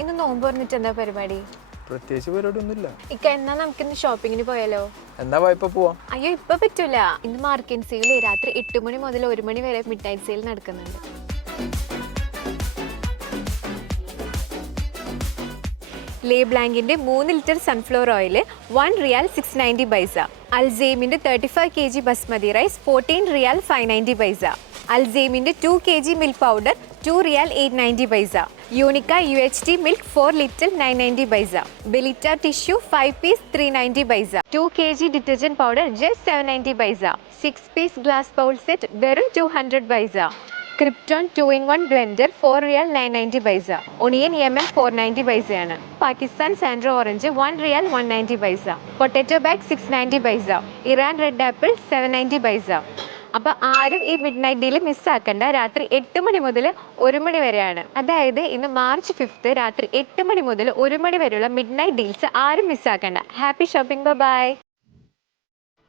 ഇന്ന് നോമ്പ് പറഞ്ഞിട്ട് എന്താ പരിപാടി? പ്രത്യേകിച്ച് പരിപാടിയൊന്നുമില്ല. എന്നാ നമുക്കിന്ന് ഷോപ്പിങ്ങിന് പോയാലോ? എന്നാ വായ്പ പോവാം. അയ്യോ ഇപ്പൊ പറ്റൂല. ഇന്ന് മാർക്കറ്റ് സെയിൽ രാത്രി 8 മണി മുതൽ 1 മണി വരെ മിഡ് നൈറ്റ് സെയിൽ നടക്കുന്നുണ്ട്. ലേ ബ്ലാങ്കിന്റെ 3 ലിറ്റർ സൺഫ്ലവർ ഓയിൽ 1 റിയാൽ 690 പൈസ. അൽസെയിമിന്റെ 35 kg ബസ്മതി റൈസ് 14 റിയാൽ 590 പൈസ. അൽസെയിമിന്റെ 2 kg മിൽക്ക് പൗഡർ 2 റിയാൽ 890 പൈസ. യൂണിക്ക UHT മിൽക്ക് 4 ലിറ്റർ 990 പൈസ. ബെലിറ്റ ടിഷ്യൂ 5 പീസ് 390 പൈസ. 2 kg ഡിറ്റർജന്റ് പൗഡർ ജസ്റ്റ് 790 പൈസ. 6 പീസ് ഗ്ലാസ് ബൗൾ സെറ്റ് വെറും 200 പൈസ. ക്രിപ്റ്റോൺ 2-in-1 ബ്ലെൻഡർ 4 റിയാൽ 990 പൈസ. ഒണിയൻ യമൻ 490 പൈസയാണ്. പാകിസ്ഥാൻ സാൻഡ്രോ ഓറഞ്ച് 1 റിയാൽ 190 പൈസ. പൊട്ടാറ്റോ ബാഗ് 690 പൈസ. ഇറാൻ റെഡ് ആപ്പിൾ 790 പൈസ. അപ്പോൾ ആരും ഈ മിഡ് നൈറ്റ് ഡീൽ മിസ്സാക്കണ്ട. രാത്രി 8 മണി മുതൽ 1 മണി വരെയാണ്. അതായത് ഇന്ന് മാർച്ച് 5 രാത്രി 8 മണി മുതൽ 1 മണി വരെയുള്ള മിഡ് നൈറ്റ് ഡീൽസ് ആരും മിസ്സാക്കണ്ട. Happy shopping. ബൈ.